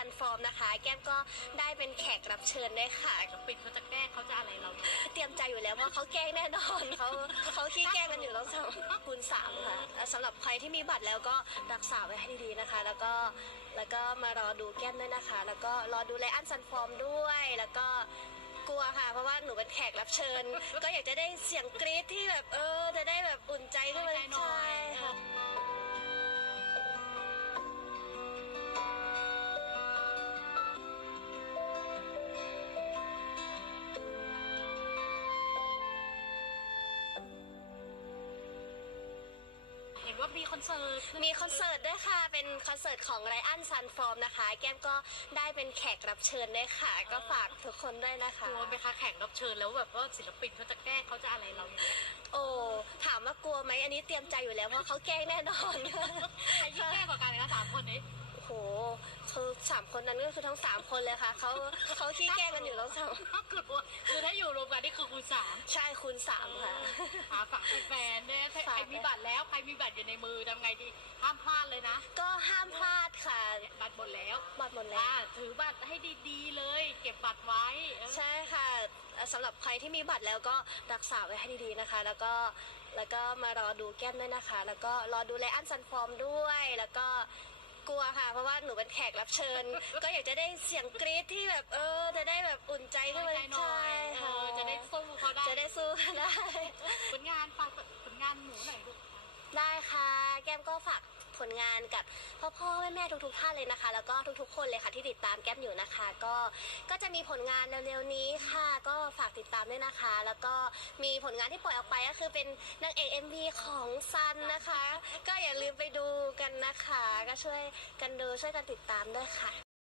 ซันฟอร์มนะคะ แก้มก็ได้เป็นแขกรับเชิญด้วยค่ะ ปิดเขาจะแกล้งเขาจะอะไรเราเนี่ยเตรียมใจอยู่แล้วว่าเขาแกล้งแน่นอนเขาเขาขี้แกล้งกันอยู่แล้วสองคูณสามค่ะสำหรับใครที่มีบัตรแล้วก็รักษาไว้ให้ดีๆนะคะ แล้วก็แล้วก็มารอดูแก้มด้วยนะคะ แล้วก็รอดูไลอันซันฟอร์มด้วยแล้วก็กลัวค่ะ เพราะว่าหนูเป็นแขกรับเชิญ ก็อยากจะได้เสียงกรี๊ดที่แบบเออจะได้แบบอุ่นใจขึ้นมาใจหน่อยใช่ ว่ามีคอนเสิร์ตมีคอนเสิร์ตด้วยค่ะ เป็นคอนเสิร์ตของไรอันซันฟอร์มนะคะ แก้มก็ได้เป็นแขกรับเชิญด้วยค่ะ ก็ฝากทุกคนด้วยนะคะ กลัวไหมคะแข่งรับเชิญแล้วแบบว่าศิลปินเขาจะแกล้งเขาจะอะไรเราอย่างเงี้ยโอ้ถามว่ากลัวไหมอันนี้เตรียมใจอยู่แล้วเพราะเขาแกล้งแน่นอนใครยิ่งแกล้งกว่ากันนะสามคนนี้โอ้โหคือสามคนนั้นก็คือทั้งสามคนเลยค่ะเขาเขาขี้แกล้งกันอยู่แล้วสามกลัวคือถ้าอยู่รวมกันนี่คือคูณสามใช่คูณสามค่ะ หาฝากแฟนๆเนี่ยใครฝากใครมีบัตรแล้วใครมีบัตรอยู่ในมือทำไงดีห้ามพลาดเลยนะ ก็ห้ามพลาดค่ะบัตรหมดแล้วบัตรหมดแล้วอ่าถือบัตรให้ดีๆเลย เก็บบัตรไว้เออใช่ค่ะสำหรับใครที่มีบัตรแล้วก็รักษาไว้ให้ดีๆนะคะ แล้วก็แล้วก็มารอดูแก้มด้วยนะคะ แล้วก็รอดูไลอันซันฟอร์มด้วย แล้วก็ กลัวค่ะ เพราะว่าหนูเป็นแขกรับเชิญ ก็อยากจะได้เสียงกรี๊ดที่แบบเออ จะได้แบบอุ่นใจขึ้นมาใจหน่อใช่ยเอค่ะอจะได้สู้เขาได้จะได้สู้กันได้ ผลงานฝากผลงานหนูหน่อยลูกได้ค่ะ แก้มก็ฝากผลงานกับพ่อพ่อแม่แม่ทุกๆท่านเลยนะคะ แล้วก็ทุกๆ คนเลยค่ะที่ติดตามแก้มอยู่นะคะ ก็ก็จะมีผลงานเร็วๆนี้ค่ะ ก็ฝาก ติดตามด้วยนะคะ แล้วก็มีผลงานที่ปล่อยออกไปก็คือเป็นนางเอก MV ของซันนะคะ ก็อย่าลืมไปดูกันนะคะ ก็ช่วยกันดูช่วยกันติดตามด้วยค่ะ